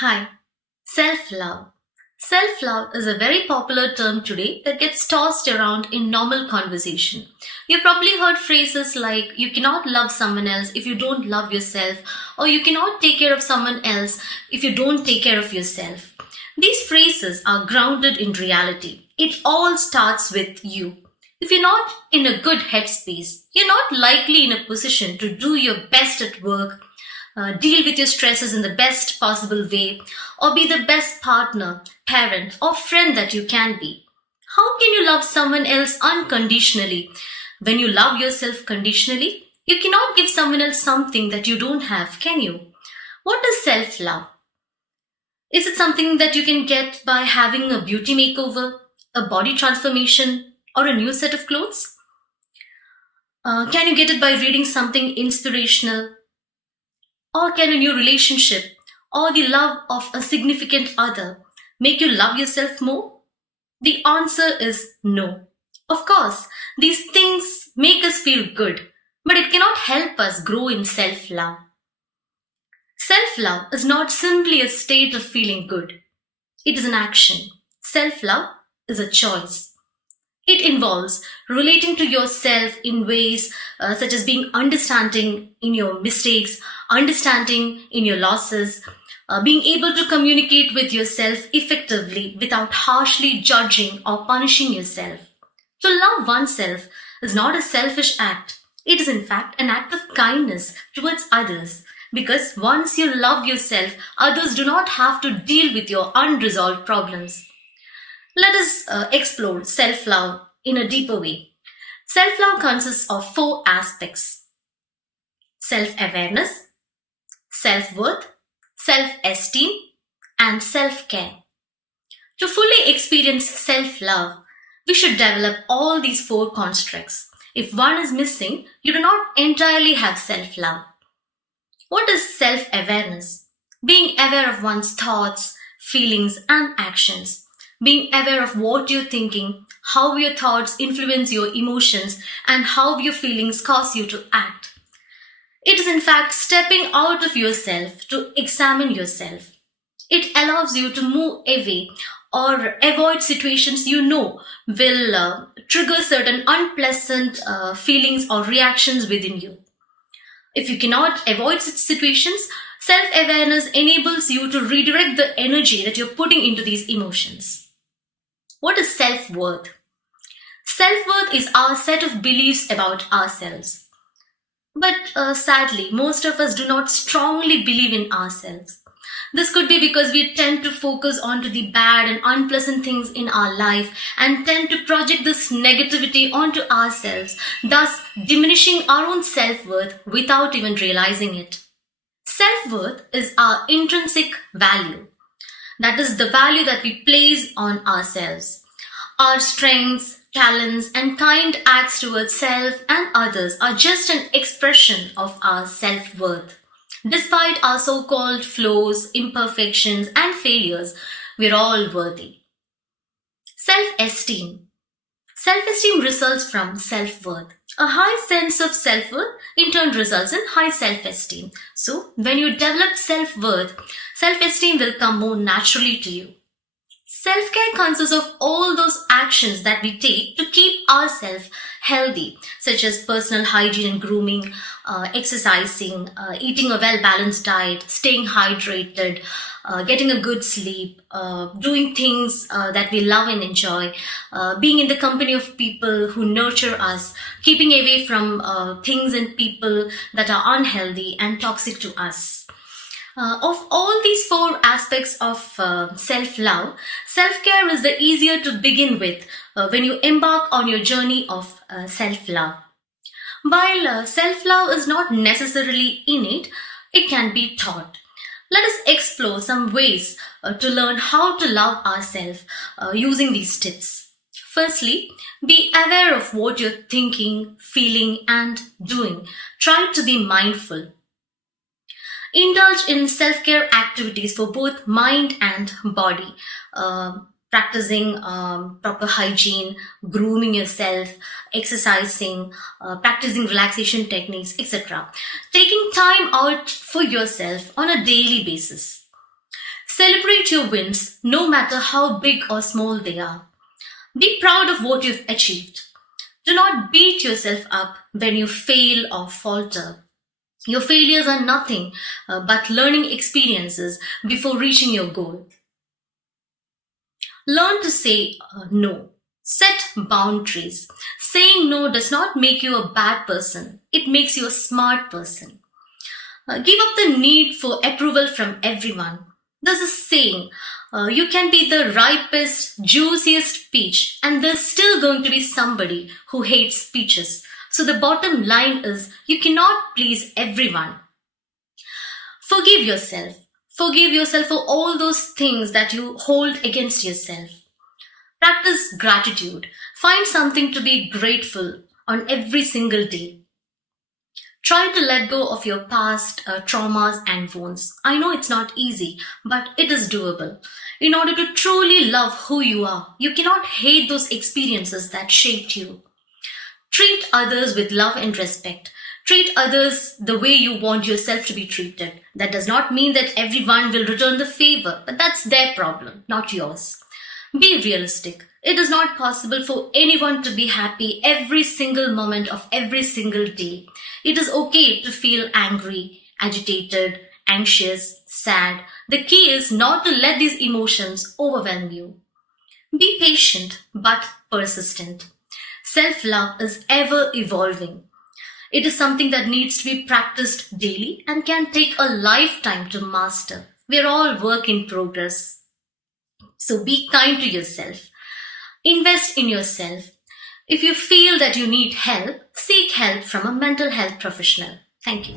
Hi, self love. Self love is a very popular term today that gets tossed around in normal conversation. You've probably heard phrases like, you cannot love someone else if you don't love yourself, or you cannot take care of someone else if you don't take care of yourself. These phrases are grounded in reality. It all starts with you. If you're not in a good headspace, you're not likely in a position to do your best at work, deal with your stresses in the best possible way, or be the best partner, parent, or friend that you can be. How can you love someone else unconditionally? When you love yourself conditionally, you cannot give someone else something that you don't have, can you? What is self love? Is it something that you can get by having a beauty makeover, a body transformation, or a new set of clothes? Can you get it by reading something inspirational, or can a new relationship or the love of a significant other make you love yourself more? The answer is no. Of course, these things make us feel good, but it cannot help us grow in self love. Self love is not simply a state of feeling good, it is an action. Self love is a choice. It involves relating to yourself in ways such as being understanding in your mistakes, understanding in your losses, being able to communicate with yourself effectively without harshly judging or punishing yourself. To love oneself is not a selfish act. It is, in fact, an act of kindness towards others. Because once you love yourself, others do not have to deal with your unresolved problems. Let us explore self love in a deeper way. Self love consists of four aspects: self awareness, self worth, self esteem, and self care. To fully experience self love, we should develop all these four constructs. If one is missing, you do not entirely have self love. What is self awareness? Being aware of one's thoughts, feelings, and actions. Being aware of what you're thinking, how your thoughts influence your emotions, and how your feelings cause you to act. It is, in fact, stepping out of yourself to examine yourself. It allows you to move away or avoid situations you know will trigger certain unpleasant feelings or reactions within you. If you cannot avoid such situations, self awareness enables you to redirect the energy that you're putting into these emotions. What is self worth? Self worth is our set of beliefs about ourselves. But sadly, most of us do not strongly believe in ourselves. This could be because we tend to focus onto the bad and unpleasant things in our life and tend to project this negativity onto ourselves, thus diminishing our own self worth without even realizing it. Self worth is our intrinsic value. That is the value that we place on ourselves. Our strengths, talents, and kind acts towards self and others are just an expression of our self worth. Despite our so called flaws, imperfections, and failures, we're all worthy. Self esteem. Self esteem results from self worth. A high sense of self worth in turn results in high self esteem. So, when you develop self worth, self esteem will come more naturally to you. Self care consists of all those actions that we take to keep ourselves healthy, such as personal hygiene and grooming, exercising, eating a well balanced diet, staying hydrated, getting a good sleep, doing things that we love and enjoy, being in the company of people who nurture us, keeping away from things and people that are unhealthy and toxic to us. Of all these four aspects of self love, self care is the easier to begin with when you embark on your journey of self love. While self love is not necessarily innate, it can be taught. Let us explore some ways to learn how to love ourselves using these tips. Firstly, be aware of what you're thinking, feeling, and doing. Try to be mindful. Indulge in self care activities for both mind and body. Practicing proper hygiene, grooming yourself, exercising, practicing relaxation techniques, etc. Taking time out for yourself on a daily basis. Celebrate your wins, no matter how big or small they are. Be proud of what you've achieved. Do not beat yourself up when you fail or falter. Your failures are nothing but learning experiences before reaching your goal. Learn to say no. Set boundaries. Saying no does not make you a bad person, it makes you a smart person. Give up the need for approval from everyone. There's a saying, you can be the ripest, juiciest peach, and there's still going to be somebody who hates peaches. So the bottom line is, you cannot please everyone. Forgive yourself. Forgive yourself for all those things that you hold against yourself. Practice gratitude. Find something to be grateful on every single day. Try to let go of your past traumas and wounds. I know it's not easy, but it is doable. In order to truly love who you are, you cannot hate those experiences that shaped you. Treat others with love and respect. Treat others the way you want yourself to be treated. That does not mean that everyone will return the favor, but that's their problem, not yours. Be realistic. It is not possible for anyone to be happy every single moment of every single day. It is okay to feel angry, agitated, anxious, sad. The key is not to let these emotions overwhelm you. Be patient but persistent. Self-love is ever evolving. It is something that needs to be practiced daily and can take a lifetime to master. We are all work in progress. So be kind to yourself. Invest in yourself. If you feel that you need help, seek help from a mental health professional. Thank you.